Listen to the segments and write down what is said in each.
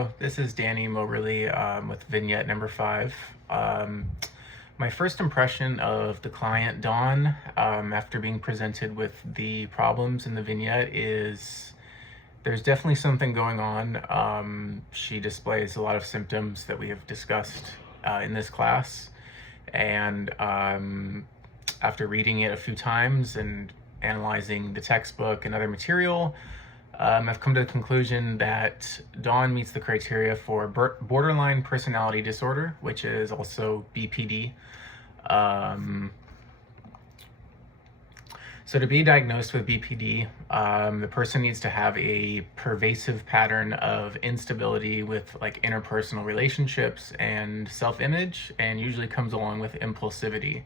Hello, this is Danny Moberly with Vignette number 5. My first impression of the client, Dawn, after being presented with the problems in the vignette is there's definitely something going on. She displays a lot of symptoms that we have discussed in this class, and after reading it a few times and analyzing the textbook and other material, I've come to the conclusion that Dawn meets the criteria for borderline personality disorder, which is also BPD. So to be diagnosed with BPD, the person needs to have a pervasive pattern of instability with like interpersonal relationships and self-image, and usually comes along with impulsivity.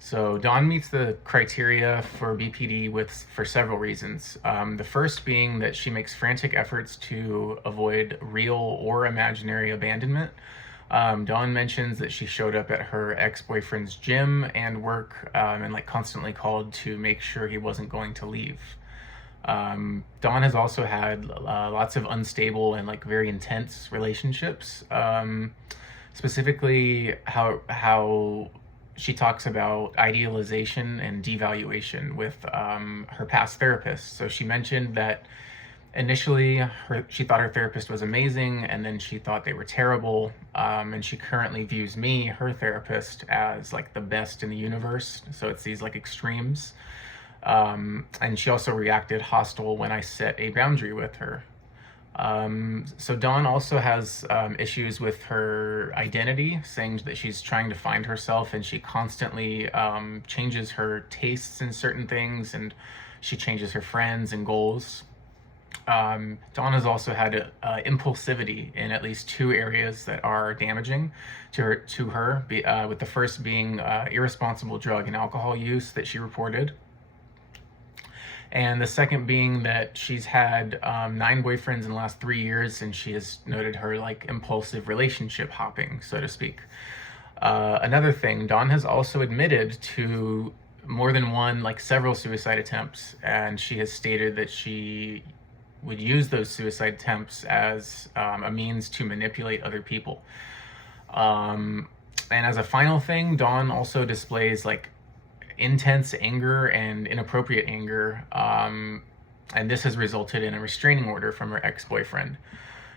So Dawn meets the criteria for BPD for several reasons. The first being that she makes frantic efforts to avoid real or imaginary abandonment. Dawn mentions that she showed up at her ex-boyfriend's gym and work and like constantly called to make sure he wasn't going to leave. Dawn has also had lots of unstable and like very intense relationships. Specifically how she talks about idealization and devaluation with her past therapist. So she mentioned that initially she thought her therapist was amazing, and then she thought they were terrible, and she currently views me, her therapist, as like the best in the universe. So it's these like extremes. And she also reacted hostile when I set a boundary with her. So Dawn also has issues with her identity, saying that she's trying to find herself, and she constantly changes her tastes in certain things, and she changes her friends and goals. Dawn has also had impulsivity in at least 2 areas that are damaging to her, with the first being irresponsible drug and alcohol use that she reported. And the second being that she's had 9 boyfriends in the last 3 years, and she has noted her like impulsive relationship hopping, so to speak. Another thing, Dawn has also admitted to more than several suicide attempts, and she has stated that she would use those suicide attempts as a means to manipulate other people. And as a final thing, Dawn also displays like intense anger and inappropriate anger, and this has resulted in a restraining order from her ex-boyfriend.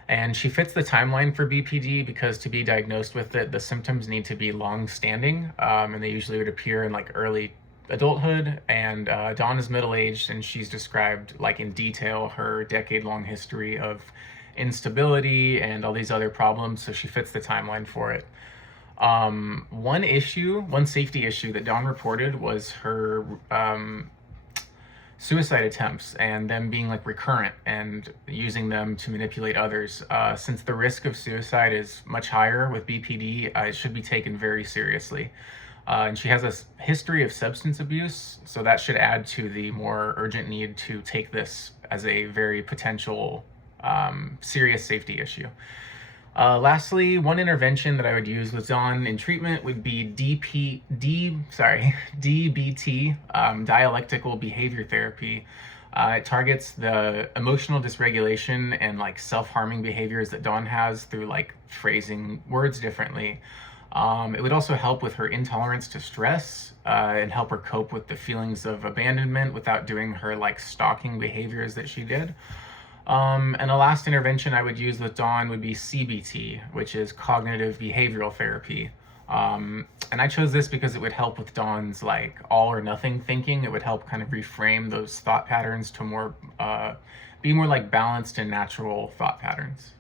And she fits the timeline for BPD because to be diagnosed with it, the symptoms need to be long-standing, and they usually would appear in like early adulthood. And Dawn is middle-aged, and she's described like in detail her decade-long history of instability and all these other problems, so she fits the timeline for it. One safety issue that Dawn reported was her suicide attempts and them being like recurrent and using them to manipulate others. Since the risk of suicide is much higher with BPD, it should be taken very seriously. And she has a history of substance abuse, so that should add to the more urgent need to take this as a very potential serious safety issue. Lastly, one intervention that I would use with Dawn in treatment would be DBT, dialectical behavior therapy. It targets the emotional dysregulation and like self-harming behaviors that Dawn has through like phrasing words differently. It would also help with her intolerance to stress and help her cope with the feelings of abandonment without doing her like stalking behaviors that she did. And the last intervention I would use with Dawn would be CBT, which is cognitive behavioral therapy. And I chose this because it would help with Dawn's like all or nothing thinking. It would help kind of reframe those thought patterns to be more like balanced and natural thought patterns.